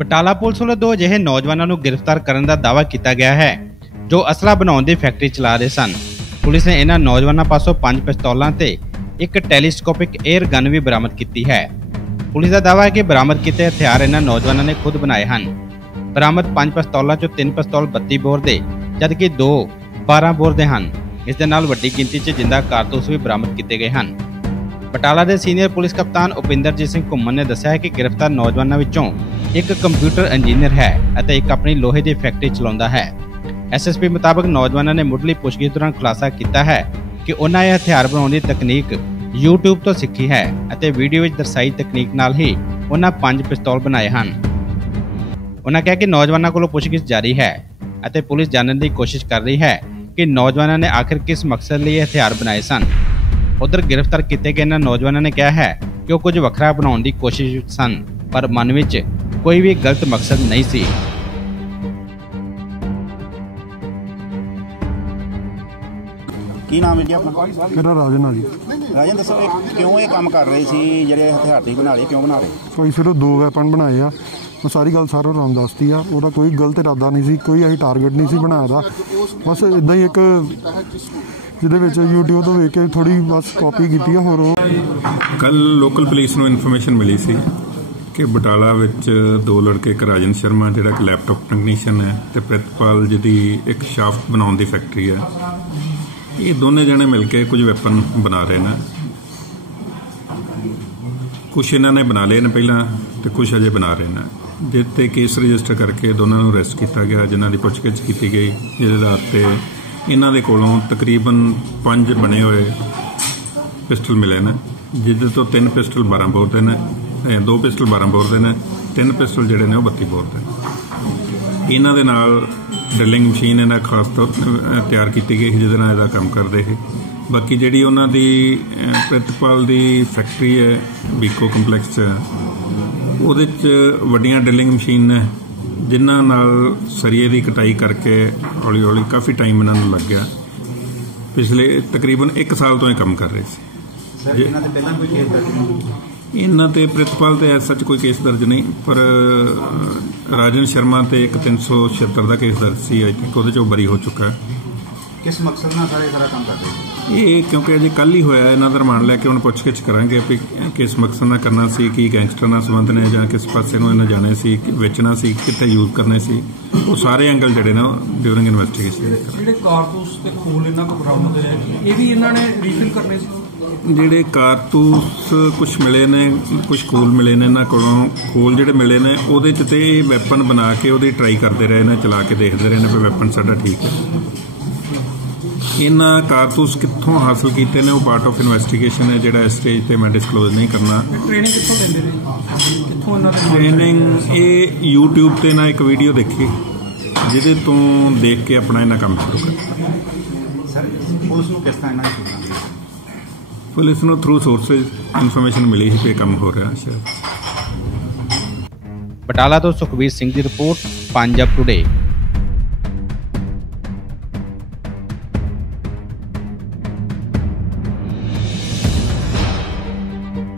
Batala police ਵੱਲੋਂ ਦੋ ਅਜਿਹੇ ਨੌਜਵਾਨਾਂ ਨੂੰ ਗ੍ਰਿਫਤਾਰ ਕਰਨ ਦਾ ਦਾਅਵਾ ਕੀਤਾ ਗਿਆ ਹੈ, ਜੋ ਅਸਲਾ ਬਣਾਉਣ ਦੀ ਫੈਕਟਰੀ ਚਲਾ ਰਹੇ ਸਨ। ਪੁਲਿਸ ਨੇ ਇਹਨਾਂ ਨੌਜਵਾਨਾਂ ਪਾਸੋਂ ਪੰਜ ਪਿਸਤੌਲਾਂ ਤੇ ਇੱਕ ਟੈਲੀਸਕੋਪਿਕ 에ਅਰ ਗਨ ਵੀ ਬਰਾਮਦ ਕੀਤੀ ਹੈ। ਪੁਲਿਸ ਦਾ ਦਾਅਵਾ ਹੈ ਕਿ ਬਰਾਮਦ ਕੀਤੇ ਹਥਿਆਰ ਇਹਨਾਂ ਨੌਜਵਾਨਾਂ ਨੇ ਖੁਦ ਬਣਾਏ ਹਨ। ਬਰਾਮਦ ਪੰਜ ਪਿਸਤੌਲਾਂ ਚੋਂ ਤਿੰਨ ਪਿਸਤੌਲ 32 ਬੋਰ ਦੇ, ਜਦਕਿ ਦੋ 12 ਬੋਰ ਦੇ ਹਨ। ਇਸ ਦੇ ਨਾਲ ਵੱਡੀ ਗਿਣਤੀ 'ਚ ਜਿੰਦਾ ਕਾਰਤੂਸ ਵੀ ਬਰਾਮਦ ਕੀਤੇ ਗਏ ਹਨ। ਬਟਾਲਾ ਦੇ ਸੀਨੀਅਰ ਪੁਲਿਸ ਕਪਤਾਨ ਉਪਿੰਦਰਜੀਤ ਸਿੰਘ ਘੁੰਮਣ ਨੇ ਦੱਸਿਆ ਹੈ ਕਿ ਗ੍ਰਿਫਤਾਰ ਨੌਜਵਾਨਾਂ ਵਿੱਚੋਂ ਇੱਕ ਕੰਪਿਊਟਰ ਇੰਜੀਨੀਅਰ ਹੈ ਅਤੇ ਇੱਕ ਆਪਣੀ ਲੋਹੇ ਦੀ ਫੈਕਟਰੀ ਚਲਾਉਂਦਾ ਹੈ। ਐਸਐਸਪੀ ਮੁਤਾਬਕ ਨੌਜਵਾਨਾਂ ਨੇ ਮੁੱਢਲੀ ਪੁੱਛਗਿੱਛ ਦੌਰਾਨ ਖੁਲਾਸਾ ਕੀਤਾ ਹੈ ਕਿ ਉਹਨਾਂ ਇਹ ਹਥਿਆਰ ਬਣਾਉਣ ਦੀ ਤਕਨੀਕ YouTube ਤੋਂ ਸਿੱਖੀ ਹੈ ਅਤੇ ਵੀਡੀਓ ਵਿੱਚ ਦਰਸਾਈ ਤਕਨੀਕ ਨਾਲ ਹੀ ਉਹਨਾਂ ਪੰਜ ਪਿਸਤੌਲ ਬਣਾਏ ਹਨ। ਉਹਨਾਂ ਕਿਹਾ ਕਿ ਨੌਜਵਾਨਾਂ ਕੋਲੋਂ ਪੁੱਛਗਿੱਛ ਜਾਰੀ ਹੈ ਅਤੇ ਪੁਲਿਸ ਜਾਣਨ ਦੀ ਕੋਸ਼ਿਸ਼ ਕਰ ਰਹੀ ਹੈ ਕਿ ਨੌਜਵਾਨਾਂ ਨੇ ਆਖਿਰ ਕਿਸ ਮਕਸਦ ਲਈ ਇਹ ਹਥਿਆਰ ਬਣਾਏ ਸਨ। ਉਧਰ ਗ੍ਰਿਫਤਾਰ ਕੀਤੇ ਗਏ ਇਹਨਾਂ ਨੌਜਵਾਨਾਂ ਨੇ ਕਿਹਾ ਹੈ ਕਿ ਉਹ ਕੁਝ ਵੱਖਰਾ ਬਣਾਉਣ ਦੀ ਕੋਸ਼ਿਸ਼ ਵਿੱਚ ਸਨ, ਪਰ ਮਨ ਵਿੱਚ ਕੋਈ ਵੀ ਗਲਤ ਮਕਸਦ ਨਹੀਂ ਸੀ। ਕੀ ਨਾਮ ਹੈ ਜੀ ਆਪਣਾ? ਮੇਰਾ ਰਾਜਨ ਆ ਜੀ। ਰਾਜਨ ਦੱਸੋ ਇਹ ਕਿਉਂ ਇਹ ਕੰਮ ਕਰ ਰਹੇ ਸੀ ਜਿਹੜੇ ਹਥਿਆਰ ਤੁਸੀਂ ਬਣਾ ਲਏ ਕਿਉਂ ਬਣਾ ਰਹੇ ਕੋਈ ਸਿਰਫ ਦੋ ਵੈਪਨ ਬਣਾਏ ਆ। ਮੈਂ ਸਾਰੀ ਗੱਲ ਸਾਰਾ ਰਾਮ ਦੱਸਤੀ ਆ। ਉਹਦਾ ਕੋਈ ਗਲਤ ਇਰਾਦਾ ਨਹੀਂ ਸੀ ਕੋਈ ਅਸੀਂ ਟਾਰਗੇਟ ਨਹੀਂ ਸੀ ਬਣਾਇਆ ਦਾ। ਬਸ ਇਦਾਂ ਹੀ ਇੱਕ ਜਿਹਦੇ ਵਿੱਚ YouTube ਤੋਂ ਵੇਖ ਕੇ ਥੋੜੀ ਬਸ ਕਾਪੀ ਕੀਤੀ ਆ ਹੋਰ ਉਹ। ਕੱਲ ਲੋਕਲ ਪੁਲਿਸ ਨੂੰ ਇਨਫੋਰਮੇਸ਼ਨ ਮਿਲੀ ਸੀ। ਕਿ ਬਟਾਲਾ ਵਿੱਚ ਦੋ ਲੜਕੇ, ਇੱਕ ਰਾਜਨ ਸ਼ਰਮਾ, ਜਿਹੜਾ ਇੱਕ ਲੈਪਟਾਪ ਟੈਕਨੀਸ਼ੀਅਨ ਹੈ ਤੇ ਪ੍ਰਿਤਪਾਲ ਜਿਹਦੀ ਇੱਕ ਸ਼ਾਫਟ ਬਣਾਉਣ ਦੀ ਫੈਕਟਰੀ ਹੈ। ਇਹ ਦੋਨੇ ਜਣੇ ਮਿਲ ਕੇ ਕੁਝ ਵੈਪਨ ਬਣਾ ਰਹੇ ਨੇ। ਕੁਝ ਇਹਨਾਂ ਨੇ ਬਣਾ ਲਏ ਨੇ ਪਹਿਲਾਂ ਤੇ ਕੁਝ ਅਜੇ ਬਣਾ ਰਹੇ ਨੇ। ਜਿਸ ਤੇ ਕੇਸ ਰਜਿਸਟਰ ਕਰਕੇ ਦੋਨਾਂ ਨੂੰ ਅਰੈਸਟ ਕੀਤਾ ਗਿਆ, ਜਿਨ੍ਹਾਂ ਦੀ ਪੁੱਛਗਿੱਛ ਕੀਤੀ ਗਈ, ਜਿਹਦੇ ਆਧਾਰ ਤੇ ਇਹਨਾਂ ਦੇ ਕੋਲੋਂ ਤਕਰੀਬਨ 5 ਬਣੇ ਹੋਏ ਪਿਸਟਲ ਮਿਲੇ ਨੇ। ਜਿਹਦੇ ਤੋਂ ਤਿੰਨ ਪਿਸਟਲ 12 ਬੋਰ ਦੇ ਨੇ ਦੋ ਪਿਸਟਲ 12 ਬੋਰ ਦੇ ਨੇ ਤਿੰਨ ਪਿਸਟਲ ਜਿਹੜੇ ਨੇ ਉਹ 32 ਬੋਰ ਦੇ ਨੇ। ਇਹਨਾਂ ਦੇ ਨਾਲ ਡਰਿਲਿੰਗ ਮਸ਼ੀਨ ਇਹਨਾਂ ਖਾਸ ਤੌਰ ਅਹ, ਤਿਆਰ ਕੀਤੀ ਗਈ ਸੀ ਜਿਹਦੇ ਨਾਲ ਇਹਦਾ ਕੰਮ ਕਰਦੇ ਸੀ। ਬਾਕੀ ਜਿਹੜੀ ਉਹਨਾਂ ਦੀ ਪ੍ਰਿਤਪਾਲ ਦੀ ਫੈਕਟਰੀ ਹੈ ਬੀਕੋ ਕੰਪਲੈਕਸ 'ਚ ਉਹਦੇ 'ਚ ਵੱਡੀਆਂ ਡਰਿਲਿੰਗ ਮਸ਼ੀਨ ਨੇ ਜਿਨ੍ਹਾਂ ਨਾਲ ਸਰੀਏ ਦੀ ਕਟਾਈ ਕਰਕੇ ਹੌਲੀ ਹੌਲੀ ਕਾਫੀ ਟਾਈਮ ਇਹਨਾਂ ਨੂੰ ਲੱਗਿਆ। ਪਿਛਲੇ ਤਕਰੀਬਨ 1 ਸਾਲ ਤੋਂ ਇਹ ਕੰਮ ਕਰ ਰਹੇ ਸੀ। ਸਰ ਇਹਨਾਂ ਦੇ ਪਹਿਲਾਂ ਕੋਈ ਕੇਸ ਦਰਜ ਨਹੀਂ ਇਹਨਾਂ ਤੇ ਪ੍ਰਿਤਪਾਲ ਤੇ ਐਸ ਸੱਚ ਕੋਈ ਕੇਸ ਦਰਜ ਨਹੀਂ ਪਰ ਰਾਜਨ ਸ਼ਰਮਾ ਤੇ ਇੱਕ 376 ਦਾ ਕੇਸ ਦਰਜ ਸੀ ਆਈ ਥਿੰਕ ਉਹਦੇ ਚੋਂ ਬਰੀ ਹੋ ਚੁੱਕਾ ਹੈ। ਕਿਸ ਮਕਸਦ ਨਾਲ ਸਾਰੇ ਸਾਰਾ ਕੰਮ ਕਰਦੇ ਇਹ ਕਿਉਂਕਿ ਅਜੇ ਕੱਲ ਹੀ ਹੋਇਆ ਇਹਨਾਂ ਦਾ ਰਿਮਾਂਡ ਲੈ ਕੇ ਹੁਣ ਪੁੱਛਗਿੱਛ ਕਰਾਂਗੇ ਵੀ ਕਿਸ ਮਕਸਦ ਨਾਲ ਕਰਨਾ ਸੀ ਕੀ ਗੈਂਗਸਟਰ ਨਾਲ ਸੰਬੰਧ ਨੇ ਜਾਂ ਕਿਸ ਪਾਸੇ ਨੂੰ ਇਹਨਾਂ ਜਾਣੇ ਸੀ ਕਿ ਵੇਚਣਾ ਸੀ ਕਿੱਥੇ ਯੂਜ਼ ਕਰਨੇ ਸੀ ਉਹ ਸਾਰੇ ਐਂਗਲ ਜਿਹੜੇ ਨੇ ਡਿਊਰਿੰਗ ਇਨਵੈਸਟੀਗੇਸ਼ਨ ਜਿਹੜੇ ਕਾਰਤੂਸ ਤੇ ਖੋਲ ਇਹਨਾਂ ਕੋਲ ਬਰਾਮਦ ਹੋਏ ਆ ਇਹ ਵੀ ਇਹਨਾਂ ਨੇ ਰੀਫਿਲ ਕਰਨੇ ਸੀ? ਜਿਹੜੇ ਕਾਰਤੂਸ ਕੁਝ ਮਿਲੇ ਨੇ ਕੁਝ ਖੋਲ ਮਿਲੇ ਨੇ ਇਹਨਾਂ ਕੋਲੋਂ ਖੋਲ ਜਿਹੜੇ ਮਿਲੇ ਨੇ ਉਹਦੇ ਚ ਤੇ ਵੈਪਨ ਬਣਾ ਕੇ ਉਹਦੀ ਟਰਾਈ ਕਰਦੇ ਰਹੇ ਨੇ ਚਲਾ ਕੇ ਦੇਖਦੇ ਰਹੇ ਨੇ ਵੀ ਵੈਪਨ ਸਾਡਾ ਠੀਕ ਹੈ। ਇਹਨਾਂ ਕਾਰਤੂਸ ਕਿੱਥੋਂ ਹਾਸਲ ਕੀਤੇ ਨੇ ਉਹ ਪਾਰਟ ਆਫ ਇਨਵੈਸਟੀਗੇਸ਼ਨ ਹੈ ਜਿਹੜਾ ਇਸ ਸਟੇਜ ਤੇ ਮੈਂ ਡਿਸਕਲੋਜ਼ ਨਹੀਂ ਕਰਨਾ। ਟ੍ਰੇਨਿੰਗ ਕਿੱਥੋਂ ਦਿੰਦੇ ਨੇ? ਕਿੱਥੋਂ ਇਹਨਾਂ ਦੇ ਟ੍ਰੇਨਿੰਗ ਇਹ YouTube ਤੇ ਨਾ ਇੱਕ ਵੀਡੀਓ ਦੇਖੀ ਜਿਹਦੇ ਤੋਂ ਦੇਖ ਕੇ ਆਪਣਾ ਇਹਨਾਂ ਕੰਮ ਸ਼ੁਰੂ ਕੀਤਾ ਸਰ ਪੁਲਿਸ ਨੂੰ ਕਿਸ ਤਰ੍ਹਾਂ ਇਹਨਾਂ ਮਿਲੀ ਪੁਲਿਸ ਨੂੰ ਥਰੂ ਸੋਰਸਸ ਇਨਫੋਰਮੇਸ਼ਨ ਮਿਲੀ ਸੀ ਕਿ ਕੰਮ ਹੋ ਰਿਹਾ ਸ਼ਾਇਦ ਬਟਾਲਾ ਤੋਂ ਸੁਖਬੀਰ ਸਿੰਘ ਦੀ ਰਿਪੋਰਟ, ਪੰਜਾਬ ਟੁਡੇ